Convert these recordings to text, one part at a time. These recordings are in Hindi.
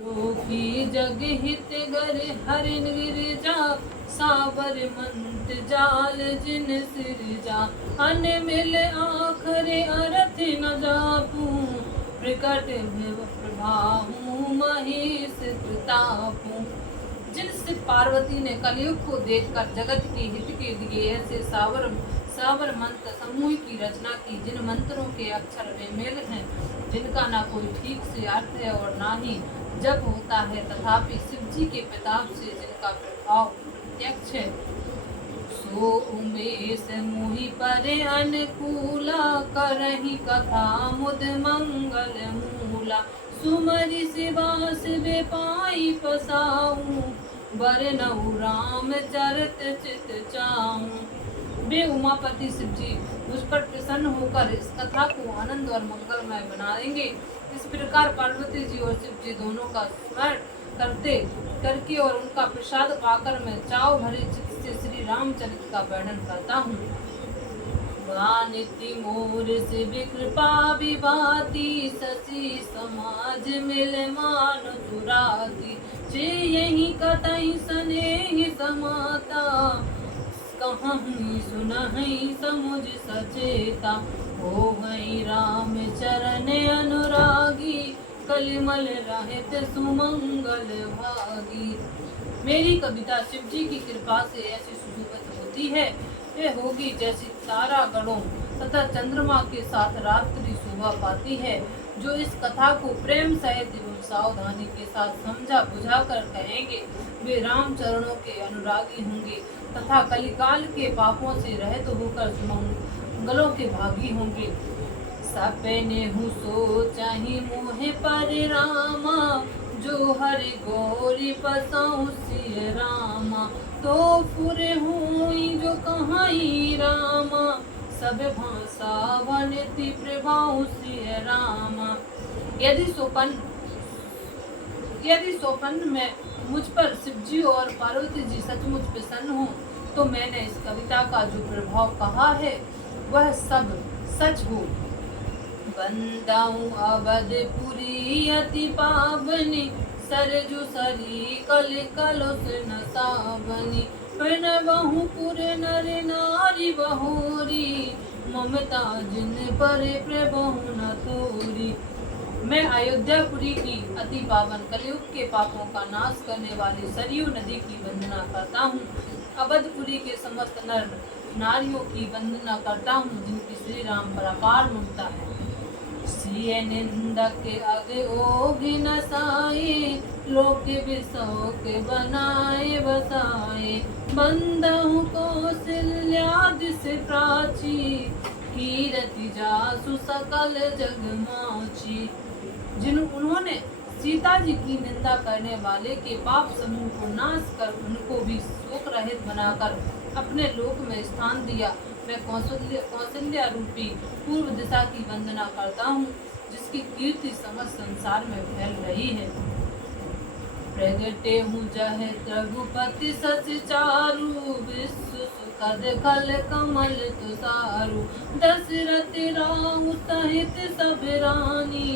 की जग हित गर हरिन गिरजा साबर मंत जाल जिन सिरजा अन मिल आखरे अरथ न जापू प्रकट प्रभाहू महेश प्रतापू। जिनसे पार्वती ने कलयुग को देखकर जगत के हित के लिए ऐसे सावर मंत्र समूह की रचना की, जिन मंत्रों के अक्षर बेमेल हैं, जिनका ना कोई ठीक से अर्थ है और ना ही जब होता है, तथापि शिव जी के प्रताप से जिनका प्रभाव प्रत्यक्ष है, सो उमेश मुहि पर अनुकूला करहि कथा मुद मंगल मूला। सुमरि शिवास वे पाई पसाऊं बरनऊ राम चरत चित चाऊं। वे उमापति शिव जी मुझ पर प्रसन्न होकर इस कथा को आनंद और मंगलमय बनाएंगे। इस प्रकार पार्वती जी और शिव जी दोनों का स्मरण करके और उनका प्रसाद पाकर मैं चाव भरे चित्त से श्री रामचरित का वर्णन करता हूँ। नित्य मोर शिव कृपा विभाती शशि समाज मिल मान सुराती। जे यही कतई स्नेह समाता कहहीं सुनहि समुझ सचेता। हो गई राम चरण अनुरागी कलिमल रहित सुमंगल भागी। मेरी कविता शिव जी की कृपा से ऐसी सुशोभित होती है, वे होगी जैसी तारा गणों तथा चंद्रमा के साथ रात्रि शोभा पाती है। जो इस कथा को प्रेम सहित एवं सावधानी के साथ समझा बुझा कर कहेंगे, वे राम चरणों के अनुरागी होंगे तथा कलिकाल के पापों से रहित होकर सुमंगलों के भागी होंगे। सपने हूँ सोचहि मोहे पर रामा, जो हरि गौरी पसाऊं सिय रामा। तो फुरे हुई जो कहाई रामा, सब भाषा वनति प्रभाऊ सिय रामा। यदि स्वप्न में मुझ पर शिवजी और पार्वती जी सचमुच प्रसन्न हो, तो मैंने इस कविता का जो प्रभाव कहा है वह सब सच हो। बंदाऊं अवधपुरी अति पावनी, सरजु सरी कल कलुष न सावनी। प्रणवहु पुर नर नारी बहोरी, ममता जिन पर प्रभु न तोरी। मैं अयोध्यापुरी की अति पावन कलयुग के पापों का नाश करने वाली सरयू नदी की वंदना करता हूँ। अवधपुरी के समस्त नर नारियों की वंदना करता हूँ, जिनकी श्री राम पर अपार ममता है। सिय निंदक अग ओघ नसाए, लोक बिसोक बनाए बसाए। बंदहु कौशल्या से प्राची, कीरति जासु सकल जग माची। उन्होंने सीता जी की निंदा करने वाले के पाप समूह को नाश कर उनको भी शोक रहित बनाकर अपने लोक में स्थान दिया। मैं कौशल्या रूपी पूर्व दिशा की वंदना करता हूँ, जिसकी कीर्ति समस्त संसार में फैल रही है। प्रगटे हूँ जह रघुपति सच चारु, विश्व सुखद खल कमल तुषारु। दशरथ राम सहित सब रानी,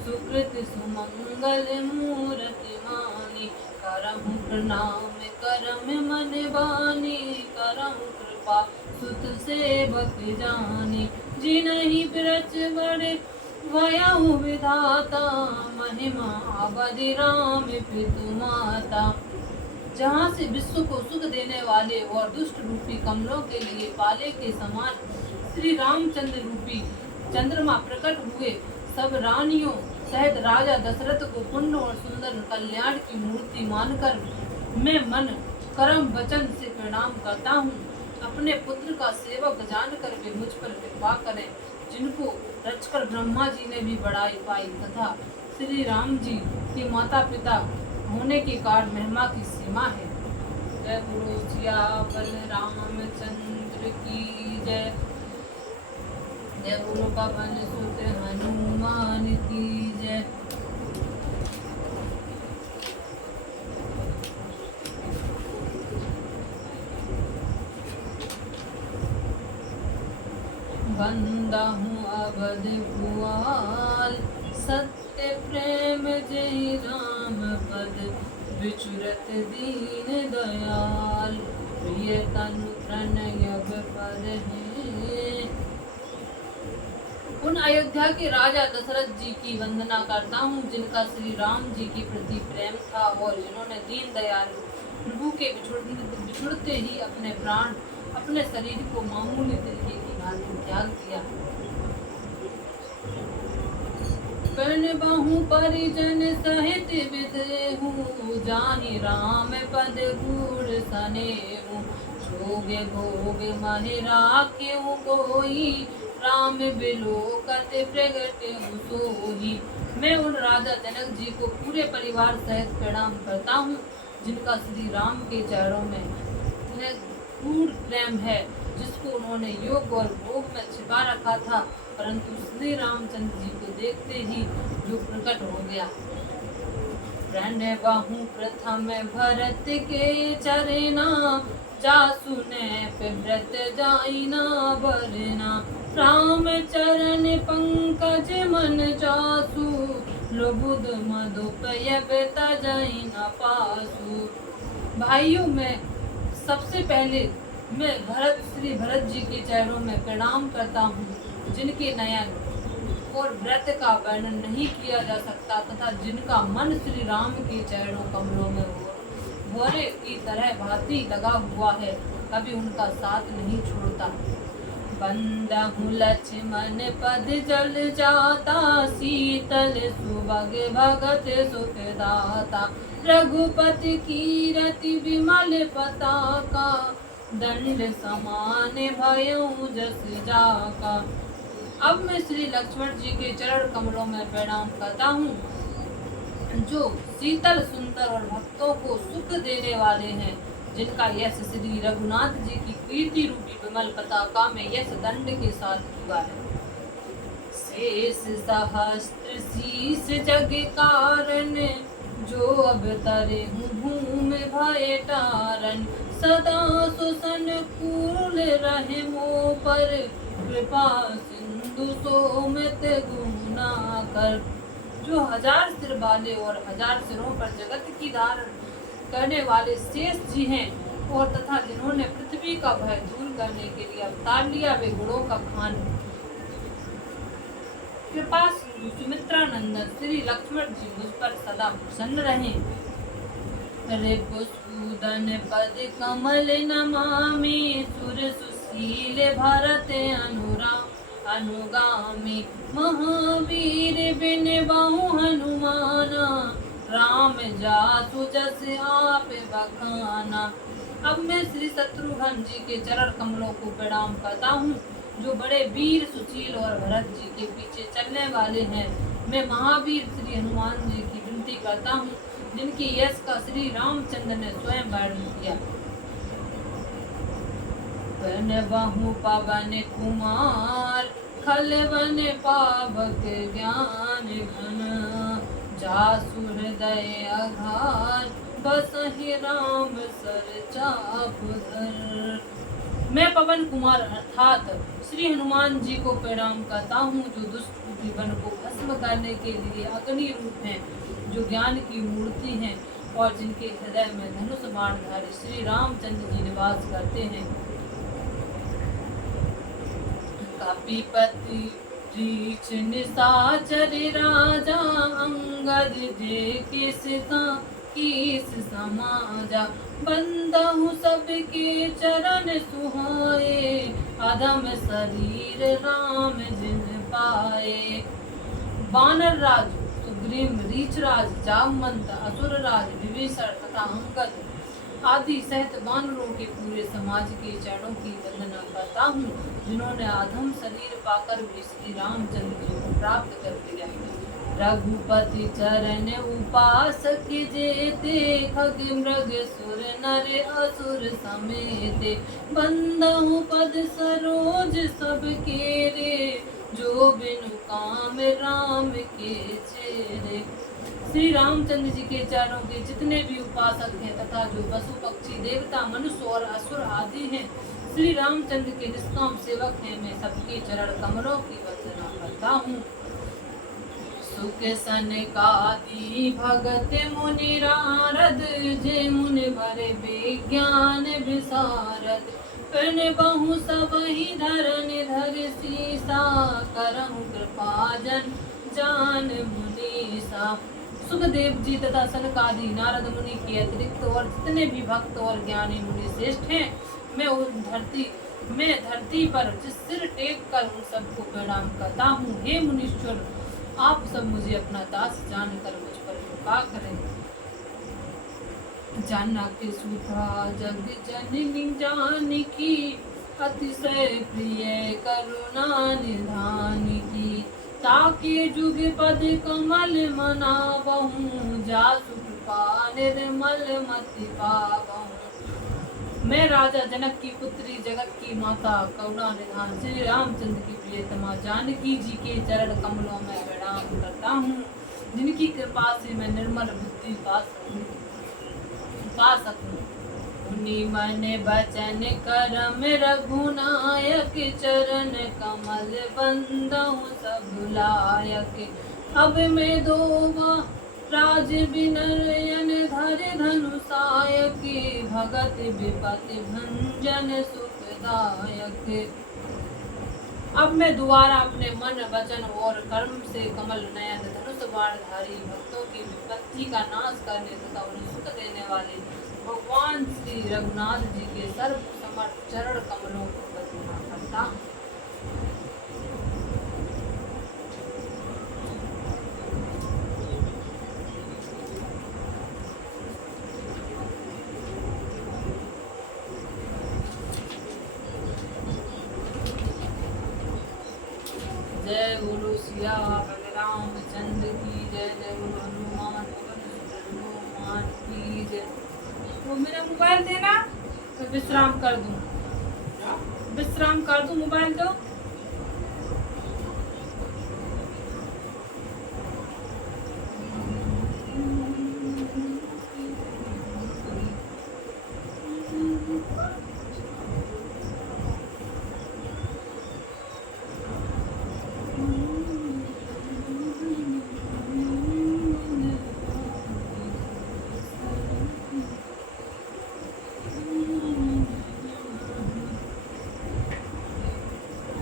सुकृत सुमंगल मूरति मानी। करहु प्रणाम करम मन बानी, करहु कृपा सुत सेवक जानी। जिनहि ब्रज बड़े भयहु विधाता, महिमा अवधि राम पितु माता। जहाँ से विश्व को सुख देने वाले और दुष्ट रूपी कमलों के लिए पाले के समान श्री रामचंद्र रूपी चंद्रमा प्रकट हुए, सब रानियों सहित राजा दशरथ को पुण्य और सुंदर कल्याण की मूर्ति मानकर मैं मन कर्म वचन से प्रणाम करता हूँ। अपने पुत्र का सेवक जानकर वे मुझ पर कृपा करें, जिनको रचकर ब्रह्मा जी ने भी बड़ाई पाई तथा श्री राम जी के माता पिता होने के कारण महिमा की सीमा है। जय गुरु सियावर रामचंद्र की जय। जय गुरु पवन सुत हनुमान की जय। बंदा हूँ अवध भुआल, सत्य प्रेम जय राम बिचुरत दीन दयाल, प्रिय तनु तनयब पर हैं। उन अयोध्या के राजा दशरथ जी की वंदना करता हूँ जिनका श्री राम जी के प्रति प्रेम था और जिन्होंने दीन दयाल प्रभु के बिछुड़ते ही अपने प्राण, अपने शरीर को मामूली तरीके की भांति त्याग दिया। कर्ण बाहु परिजन सहित विदेहु, जाहि राम पद गूढ़ सनेहु। जोगे भोग महि राखेहु कोई, राम बिलोकत प्रगट सोही। मैं उन राजा जनक जी को पूरे परिवार सहित प्रणाम करता हूँ जिनका श्री राम के चरणों में गूढ़ प्रेम है, जिसको उन्होंने योग और भोग में छिपा रखा था, परंतु श्री रामचंद्र जी को देखते ही जो प्रकट हो गया। प्रणबाहु प्रथम भरत के चरना, जासु ने व्रत जाइना बरना। राम चरण पंकज मन जासु, लुबुद मधुपयब तजैना पासु। भाइयों, मैं सबसे पहले मैं श्री भरत जी के चरणों में प्रणाम करता हूँ, जिनके नयन और व्रत का वर्णन नहीं किया जा सकता तथा जिनका मन श्री राम के चरणों कमलों में भौरे की तरह भांति लगा हुआ है, कभी उनका साथ नहीं छोड़ता। बंदहु लक्ष्मण पद जल जाता, शीतल सुभग भगत सुख दाता। रघुपति कीरति विमल पताका, दंड समान भयउ जस जाका। अब मैं श्री लक्ष्मण जी के चरण कमलों में प्रणाम करता हूँ, जो शीतल सुंदर और भक्तों को सुख देने वाले हैं, जिनका यश श्री रघुनाथ जी की कीर्ति रूपी विमल पताका में यश दंड के साथ हुआ है। शेष सहस्त्र शीस जग कारण, जो अब तरे हूँ भूमि भय टारन। सदा सुसन कूल रहे मो पर, कृपा सिंधु सोमित गुना कर। जो 1000 सिर वाले और 1000 सिरों पर जगत की धारण करने वाले शेष जी हैं और तथा जिन्होंने पृथ्वी का भय दूर करने के लिए अवतार लिया, वे गुणों का खान कृपा सिंधु सुमित्रा नंदन श्री लक्ष्मण जी मुझ पर सदा प्रसन्न रहें। रिपुसूदन पद कमल नमामि, सुर सुशील भरत अनुगामी। महावीर बिन बहु हनुमाना, राम जासु जस आप बखाना। अब मैं श्री शत्रुघ्न जी के चरण कमलों को प्रणाम करता हूँ, जो बड़े वीर सुशील और भरत जी के पीछे चलने वाले हैं। मैं महावीर श्री हनुमान जी की विनती करता हूँ, जिनकी यश का श्री रामचंद्र ने स्वयं वर्णन किया। बनबाहु पवन कुमार, खलवन पावक ज्ञान घन। जासु हृदय आधार, बसहि राम सर चाप धर। मैं पवन कुमार अर्थात श्री हनुमान जी को प्रणाम करता हूँ, जो दुष्ट जीवन को भस्म करने के लिए अग्नि रूप हैं, जो ज्ञान की मूर्ति हैं और जिनके हृदय में धनुष बाणधारी श्री रामचंद्र जी निवास करते हैं। कपिपति रीछ निशाचर राजा, अंगद जे किस समाजा। बंदहु सबके चरण सुहाए, अधम शरीर राम जिन पाए। वानर राज सुग्रीव, रीछराज जामवंत, असुर राज विभीषण तथा अंगद आदि सहित वानरों के पूरे समाज के चरणों की वंदना करता हूँ, जिन्होंने अधम शरीर पाकर भी श्री रामचंद्र जी को प्राप्त कर लिया। रघुपति चरण उपासक जेते, खग मृग सुर नर असुर समेते। बंदहु पद सरोज सब केरे, जो बिनु काम राम के चेरे। श्री रामचंद्र जी के चरणों के जितने भी उपासक हैं तथा जो पशु पक्षी देवता मनुष्य और असुर आदि हैं, श्री रामचंद्र के निष्काम सेवक हैं, मैं सबके चरण कमलों की वंदना करता हूँ। सुख सनकादि भगत मुनि नारद जे मुनि वर विज्ञान विशारद पिन बहु सबहि धरन धर सीसा करहु कृपा जान मुनीसा। सुखदेव जी तथा सनकादि नारद मुनि के अतिरिक्त और जितने भी भक्त और ज्ञानी मुनि श्रेष्ठ हैं, मैं धरती पर जिस सिर टेक कर उन सबको प्रणाम करता हूँ। हे मुनीश्वर, आप सब मुझे अपना दास जानकर मुझ पर कृपा करें। जानकी सुधा जग जननी जानकी अतिशय प्रिय करुणा निधान की। ताके जुग पद कमल मनावहूँ जासु कृपा निर्मल मति पावहूँ। मैं राजा जनक की पुत्री जगत की माता करुणा निधान श्री रामचंद्र की प्रियतमा जानकी जी के चरण कमलों में प्रणाम करता हूँ, जिनकी कृपा से मैं निर्मल बुद्धि पा सकूं। मुनि मन बचन करम रघुनायक चरण कमल बंदहु सब लायक। अब मैं दोवा राज विनयन धर धनुषायक भगत विपति भंजन सुखदायक। अब मैं दोबारा अपने मन वचन और कर्म से कमल नयन धनुष बाणधारी भक्तों की विपत्ति का नाश करने तथा उन्हें सुख देने वाले भगवान श्री रघुनाथ जी के सर्व समर्थ चरण कमलों को वंदना करता हूँ। जय बोलो सिया बलराम चंद्र की जय। जय बोलो हनुमान की जय। वो मेरा मोबाइल देना तो विश्राम कर दूं, मोबाइल दो।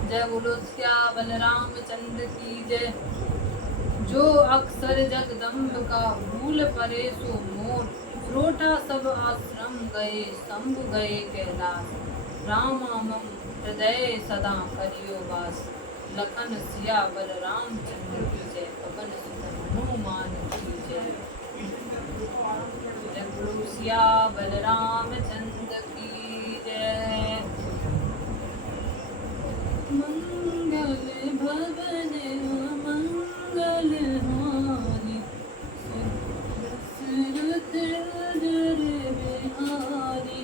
जय बोलो सिया बलराम चंद्र की जय। जो अक्सर जगदम्ब का भूल परे सो मोर, रोटा सब आश्रम गए शंभु गए कैलाश। राम मम हृदय सदा करियो वास, लखन सिया बलराम चंद्र की जय। पवन सुत हनुमान की जय। जय बोलो सिया बलराम चंद्र की जय। मंगल भवन मंगल हारी, दशरथ नर बिहारी।